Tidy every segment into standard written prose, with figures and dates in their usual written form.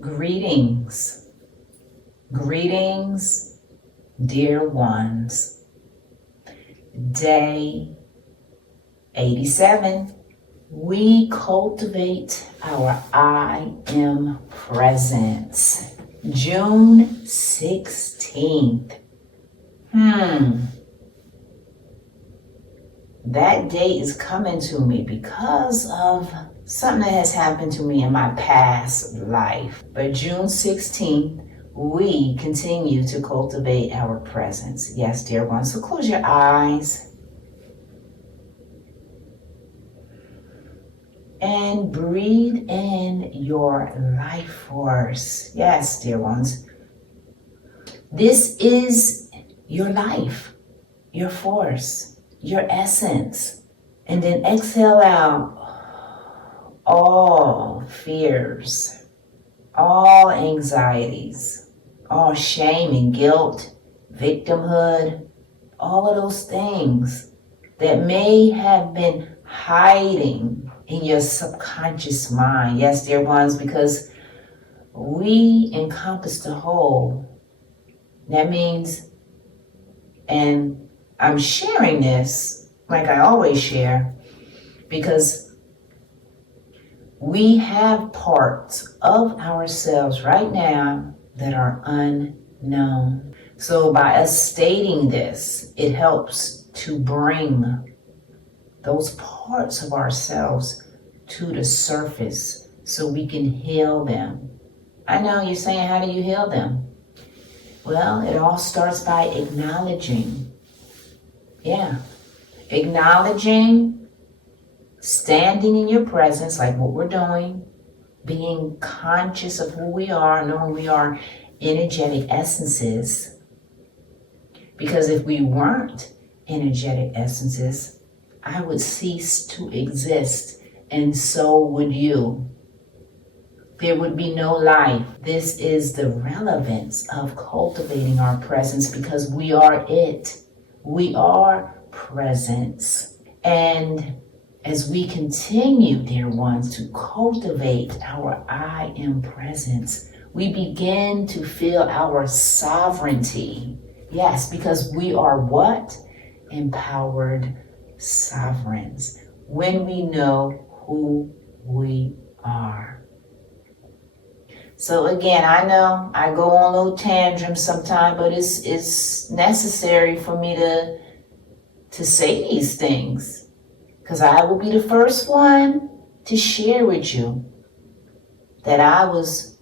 Greetings, greetings, dear ones. Day 87. We cultivate our I am presence. June 16th. That day is coming to me because of something that has happened to me in my past life. But June 16th, we continue to cultivate our presence. Yes, dear ones. So close your eyes and breathe in your life force. Yes, dear ones. This is your life, your force, your essence. And then exhale out all fears, all anxieties, all shame and guilt, victimhood, all of those things that may have been hiding in your subconscious mind. Yes, dear ones, because we encompass the whole. That means, and I'm sharing this like I always share, because we have parts of ourselves right now that are unknown. So by us stating this, it helps to bring those parts of ourselves to the surface so we can heal them. I know you're saying, how do you heal them? Well, it all starts by acknowledging. Acknowledging, standing in your presence, like what we're doing, being conscious of who we are, knowing we are energetic essences. Because if we weren't energetic essences, I would cease to exist, and so would you. There would be no life. This is the relevance of cultivating our presence, because we are it. We are presence. And as we continue, dear ones, to cultivate our I am presence, we begin to feel our sovereignty. Yes, because we are what? Empowered sovereigns. When we know who we are. So again, I know I go on little tantrums sometimes, but it's necessary for me to say these things. Because I will be the first one to share with you that I was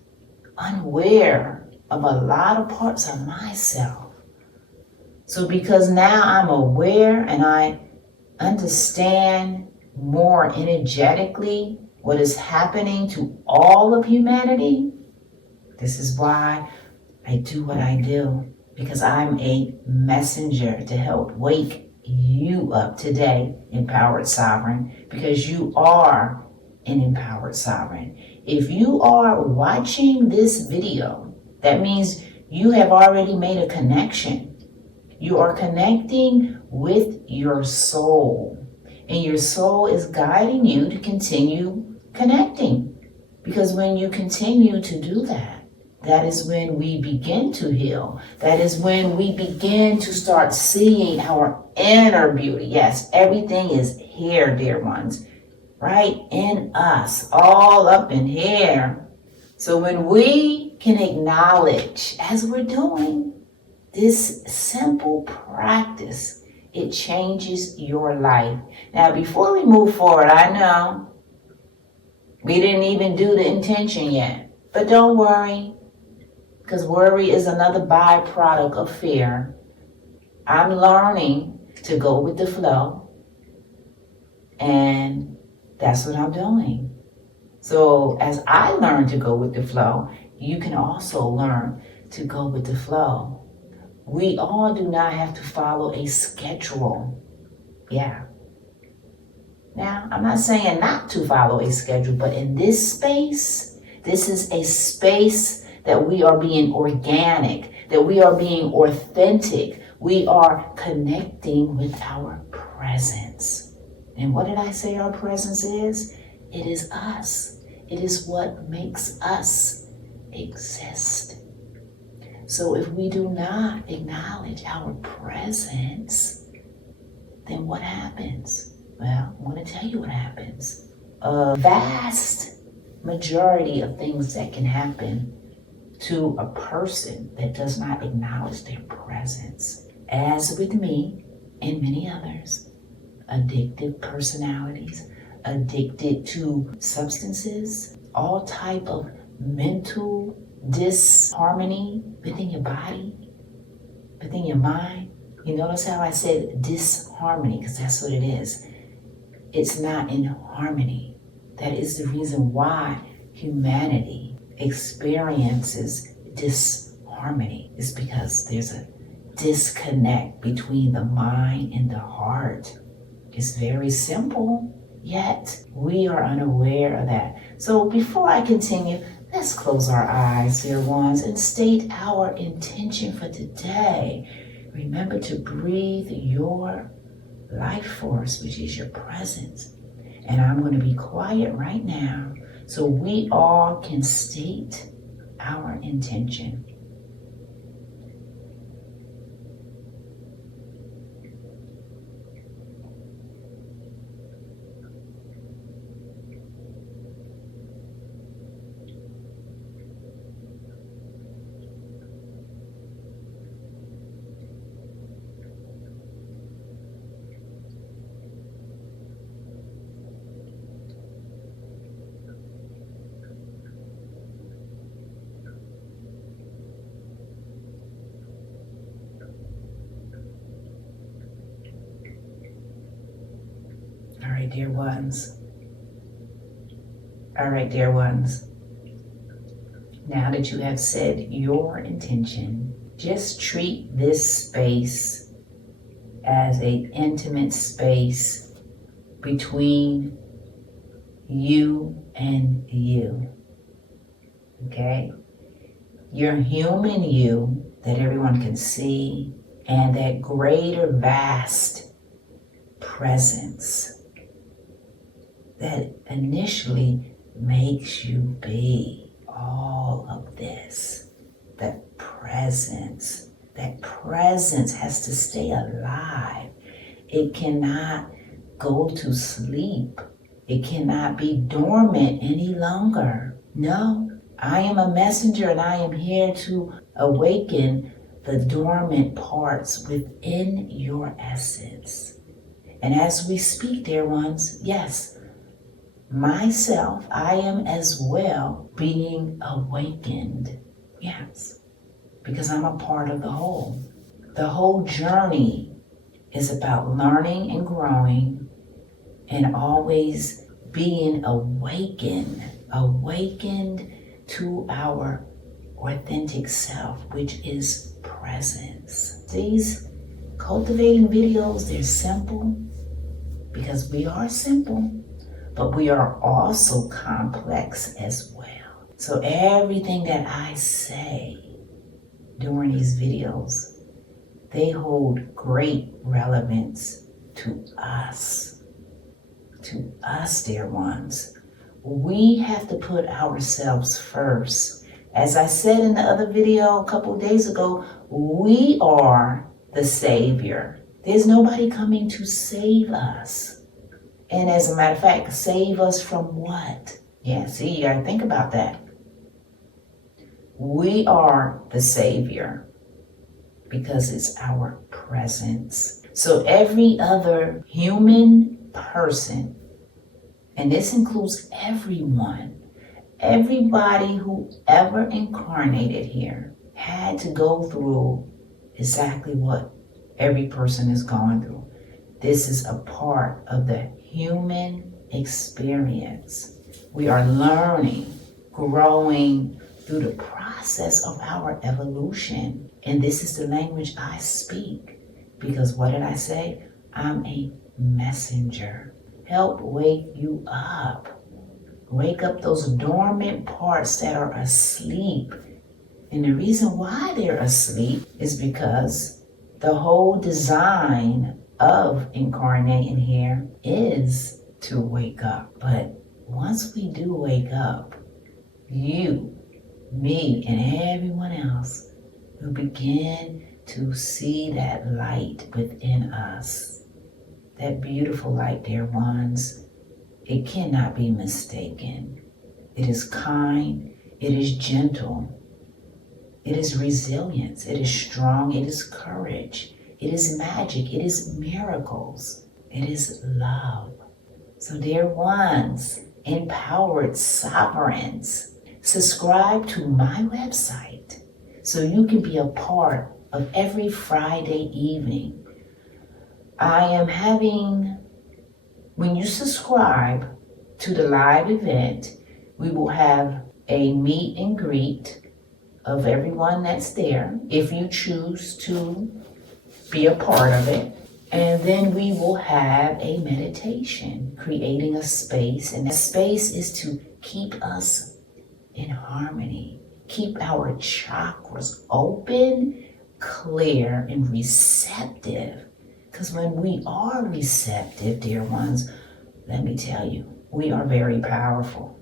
unaware of a lot of parts of myself. So because now I'm aware and I understand more energetically what is happening to all of humanity, this is why I do what I do. Because I'm a messenger to help wake you up today, empowered sovereign, because you are an empowered sovereign. If you are watching this video, that means you have already made a connection. You are connecting with your soul, and your soul is guiding you to continue connecting. Because when you continue to do that, that is when we begin to heal. That is when we begin to start seeing our inner beauty. Yes, everything is here, dear ones. Right in us, all up in here. So when we can acknowledge, as we're doing, this simple practice, it changes your life. Now, before we move forward, I know we didn't even do the intention yet. But don't worry. Because worry is another byproduct of fear. I'm learning to go with the flow. And that's what I'm doing. So as I learn to go with the flow, you can also learn to go with the flow. We all do not have to follow a schedule. Now, I'm not saying not to follow a schedule, but in this space, this is a space that we are being organic, that we are being authentic. We are connecting with our presence. And what did I say our presence is? It is us. It is what makes us exist. So if we do not acknowledge our presence, then what happens? Well, I want to tell you what happens. A vast majority of things that can happen to a person that does not acknowledge their presence. As with me and many others, addictive personalities, addicted to substances, all type of mental disharmony within your body, within your mind. You notice how I said disharmony, because that's what it is. It's not in harmony. That is the reason why humanity experiences disharmony. It's because there's a disconnect between the mind and the heart. It's very simple, yet we are unaware of that. So before I continue, let's close our eyes, dear ones, and state our intention for today. Remember to breathe your life force, which is your presence. And I'm going to be quiet right now so we all can state our intention. All right, dear ones. All right, dear ones. Now that you have said your intention, just treat this space as an intimate space between you and you. Okay? Your human you that everyone can see, and that greater vast presence that initially makes you be all of this. That presence has to stay alive. It cannot go to sleep. It cannot be dormant any longer. No, I am a messenger and I am here to awaken the dormant parts within your essence. And as we speak, dear ones, yes, myself, I am as well being awakened. Yes, because I'm a part of the whole. The whole journey is about learning and growing and always being awakened to our authentic self, which is presence. These cultivating videos, they're simple because we are simple, but we are also complex as well. So everything that I say during these videos, they hold great relevance to us, dear ones. We have to put ourselves first. As I said in the other video a couple of days ago, we are the Savior. There's nobody coming to save us. And as a matter of fact, save us from what? Yeah, see, you gotta think about that. We are the Savior because it's our presence. So every other human person, and this includes everyone, everybody who ever incarnated here had to go through exactly what every person is going through. This is a part of the human experience. We are learning, growing through the process of our evolution. And this is the language I speak. Because what did I say? I'm a messenger. Help wake you up. Wake up those dormant parts that are asleep. And the reason why they're asleep is because the whole design of incarnating here is to wake up. But once we do wake up, you me and everyone else will begin to see that light within us. That beautiful light, dear ones. It cannot be mistaken. It is kind. It is gentle. It is resilience. It is strong. It is courage. It is magic. It is miracles. It is love. So, dear ones, empowered sovereigns, subscribe to my website so you can be a part of every Friday evening. I am having, when you subscribe to the live event, we will have a meet and greet of everyone that's there, if you choose to be a part of it. And then we will have a meditation, creating a space. And that space is to keep us in harmony, keep our chakras open, clear, and receptive. Because when we are receptive, dear ones, let me tell you, we are very powerful.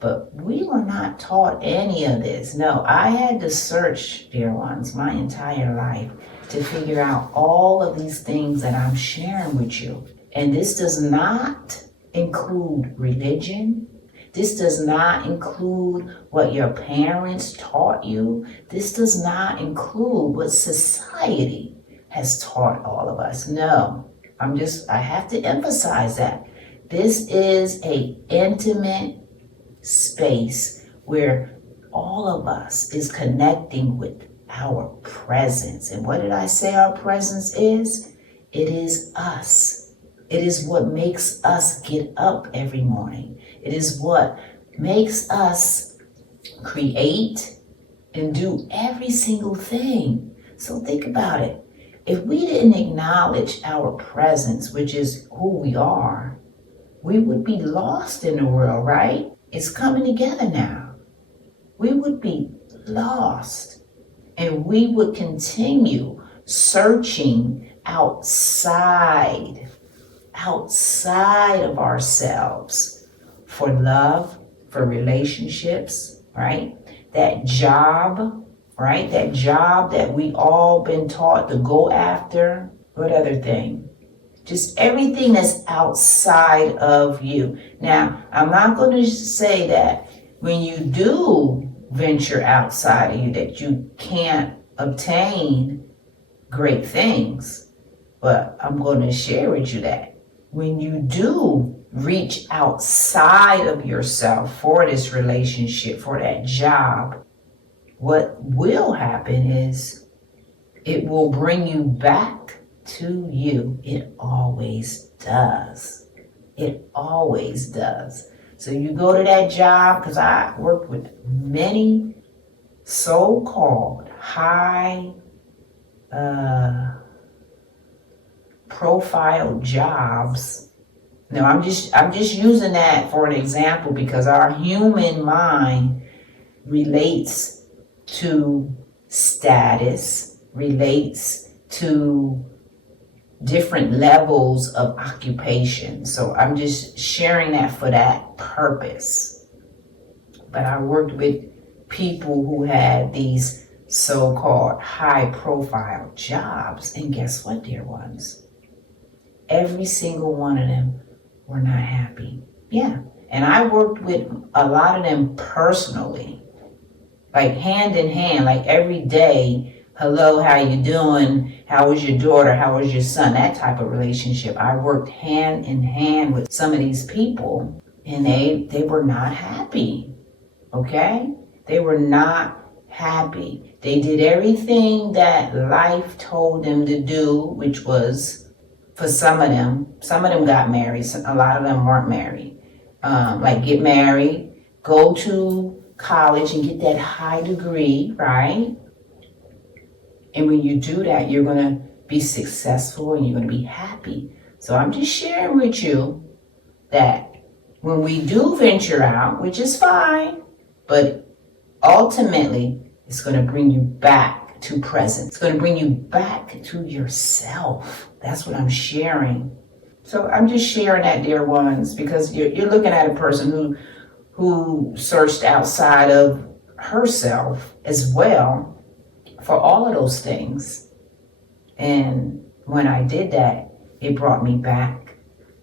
But we were not taught any of this. No, I had to search, dear ones, my entire life to figure out all of these things that I'm sharing with you. And this does not include religion. This does not include what your parents taught you. This does not include what society has taught all of us. No, I have to emphasize that. This is an intimate space where all of us is connecting with our presence. And what did I say our presence is? It is us. It is what makes us get up every morning. It is what makes us create and do every single thing. So think about it. If we didn't acknowledge our presence, which is who we are, we would be lost in the world, right? It's coming together now. We would be lost, and we would continue searching outside of ourselves for love, for relationships, right? That job, right? That job that we all been taught to go after. What other thing? Just everything that's outside of you. Now, I'm not going to say that when you do venture outside of you that you can't obtain great things. But I'm going to share with you that when you do reach outside of yourself for this relationship, for that job, what will happen is it will bring you back to you. It always does. It always does. So you go to that job, because I worked with many so-called high profile jobs. Now I'm just using that for an example because our human mind relates to status, relates to different levels of occupation. So I'm just sharing that for that purpose. But I worked with people who had these so-called high-profile jobs. And guess what, dear ones? Every single one of them were not happy. Yeah. And I worked with a lot of them personally, like hand in hand, like every day. Hello, how you doing? How was your daughter? How was your son? That type of relationship. I worked hand in hand with some of these people, and they were not happy. Okay? They were not happy. They did everything that life told them to do, which was, for some of them got married. A lot of them weren't married. Like get married, go to college and get that high degree, right? And when you do that, you're going to be successful and you're going to be happy. So I'm just sharing with you that when we do venture out, which is fine, but ultimately it's going to bring you back to presence. It's going to bring you back to yourself. That's what I'm sharing. So I'm just sharing that, dear ones, because you're looking at a person who searched outside of herself as well for all of those things. And when I did that, it brought me back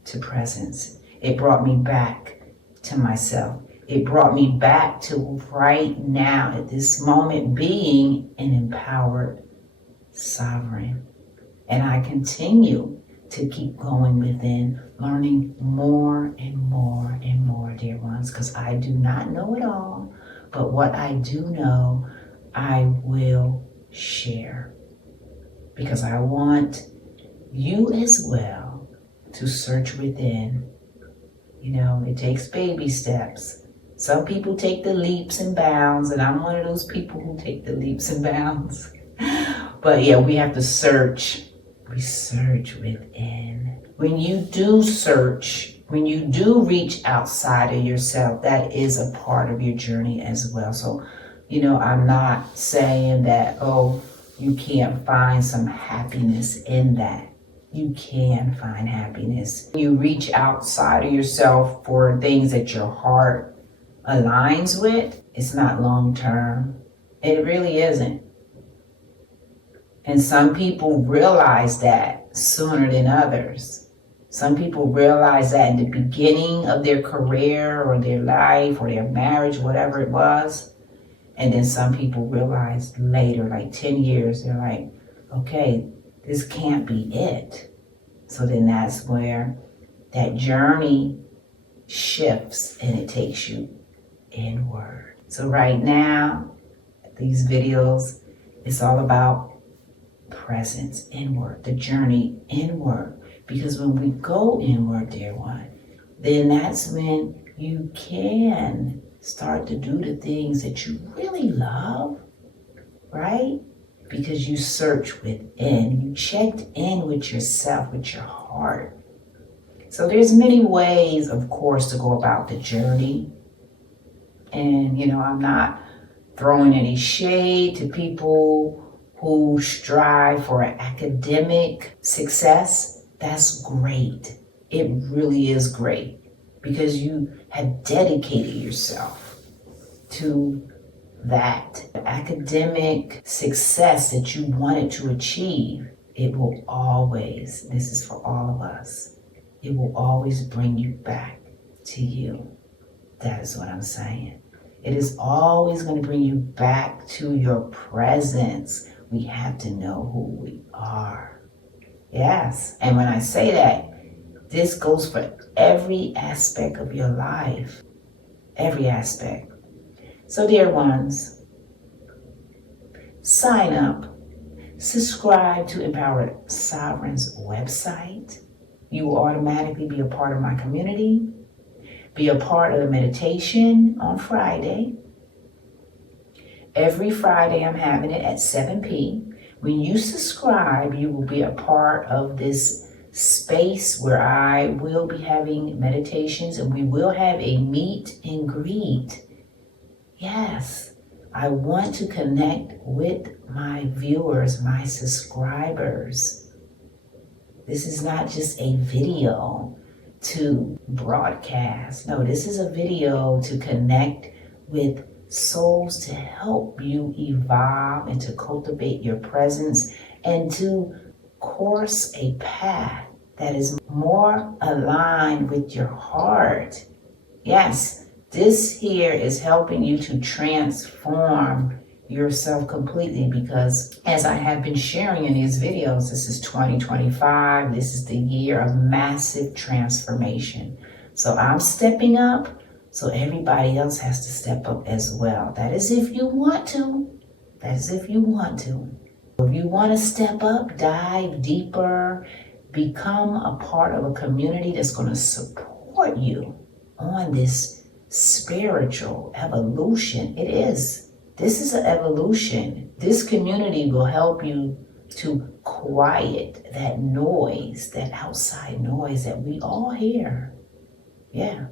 to presence. It brought me back to myself. It brought me back to right now at this moment being an empowered sovereign. And I continue to keep going within, learning more and more and more, dear ones, because I do not know it all, but what I do know, I will share. Because I want you as well to search within. You know, it takes baby steps. Some people take the leaps and bounds, and I'm one of those people who take the leaps and bounds. But yeah, we have to search. We search within. When you do search, when you do reach outside of yourself, that is a part of your journey as well. So, you know, I'm not saying that, oh, you can't find some happiness in that. You can find happiness. You reach outside of yourself for things that your heart aligns with. It's not long term. It really isn't. And some people realize that sooner than others. Some people realize that in the beginning of their career or their life or their marriage, whatever it was. And then some people realize later, like 10 years, they're like, okay, this can't be it. So then that's where that journey shifts and it takes you inward. So right now, these videos, it's all about presence inward, the journey inward. Because when we go inward, dear one, then that's when you can start to do the things that you really love, right? Because you search within, you checked in with yourself, with your heart. So there's many ways, of course, to go about the journey. And, you know, I'm not throwing any shade to people who strive for academic success. That's great. It really is great because you have dedicated yourself to that academic success that you wanted to achieve. It will always, this is for all of us, it will always bring you back to you. That is what I'm saying. It is always going to bring you back to your presence. We have to know who we are. Yes. And when I say that, this goes for every aspect of your life. Every aspect. So dear ones, sign up. Subscribe to Empowered Sovereign's website. You will automatically be a part of my community. Be a part of the meditation on Friday. Every Friday I'm having it at 7 p.m. When you subscribe, you will be a part of this space where I will be having meditations and we will have a meet and greet. Yes, I want to connect with my viewers, my subscribers. This is not just a video to broadcast. No, this is a video to connect with souls to help you evolve and to cultivate your presence and to course a path that is more aligned with your heart. Yes, this here is helping you to transform yourself completely because as I have been sharing in these videos, this is 2025. This is the year of massive transformation. So I'm stepping up. So everybody else has to step up as well. That is if you want to. That is if you want to. If you want to step up, dive deeper, become a part of a community that's going to support you on this spiritual evolution. It is. This is an evolution. This community will help you to quiet that noise, that outside noise that we all hear. Yeah.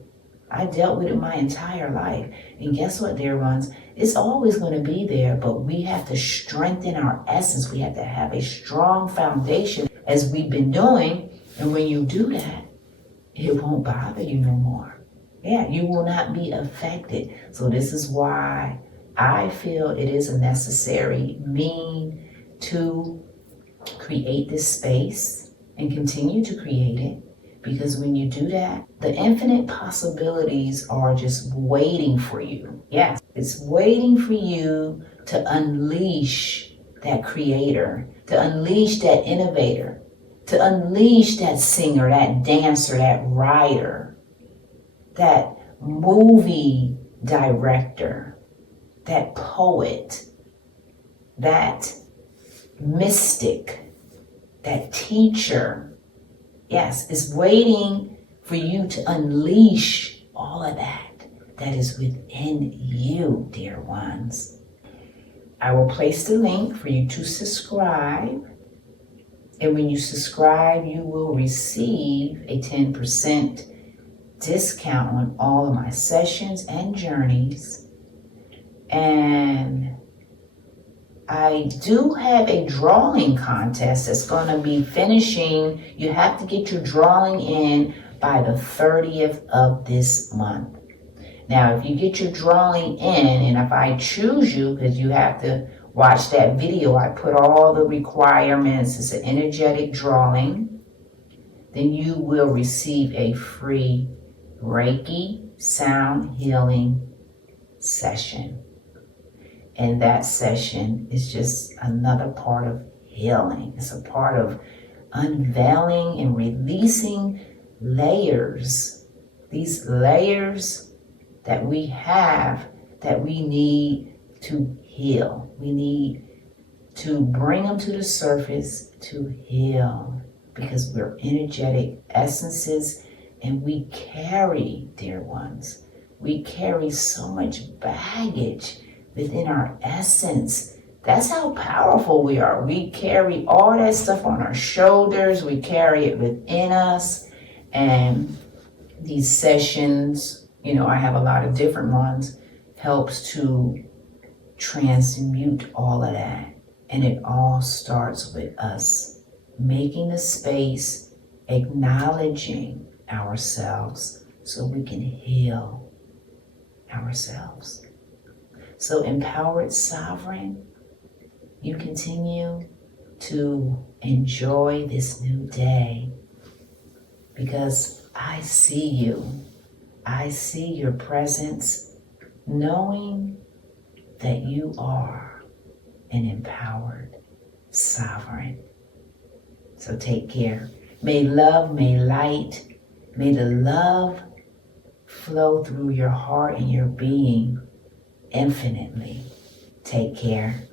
I dealt with it my entire life. And guess what, dear ones? It's always going to be there, but we have to strengthen our essence. We have to have a strong foundation as we've been doing. And when you do that, it won't bother you no more. Yeah, you will not be affected. So this is why I feel it is a necessary mean to create this space and continue to create it, because when you do that, the infinite possibilities are just waiting for you. Yes, it's waiting for you to unleash that creator, to unleash that innovator, to unleash that singer, that dancer, that writer, that movie director, that poet, that mystic, that teacher. Yes, it's waiting for you to unleash all of that is within you, dear ones. I will place the link for you to subscribe. And when you subscribe, you will receive a 10% discount on all of my sessions and journeys. And I do have a drawing contest that's going to be finishing. You have to get your drawing in by the 30th of this month. Now, if you get your drawing in, and if I choose you, because you have to watch that video, I put all the requirements, it's an energetic drawing, then you will receive a free Reiki sound healing session. And that session is just another part of healing. It's a part of unveiling and releasing layers. These layers that we have that we need to heal. We need to bring them to the surface to heal, because we're energetic essences and we carry, dear ones, we carry so much baggage within our essence. That's how powerful we are. We carry all that stuff on our shoulders. We carry it within us. And these sessions, I have a lot of different ones, helps to transmute all of that. And it all starts with us making a space, acknowledging ourselves so we can heal ourselves. So, empowered sovereign, you continue to enjoy this new day, because I see you. I see your presence, knowing that you are an empowered sovereign. So take care. May love, may light, may the love flow through your heart and your being infinitely. Take care.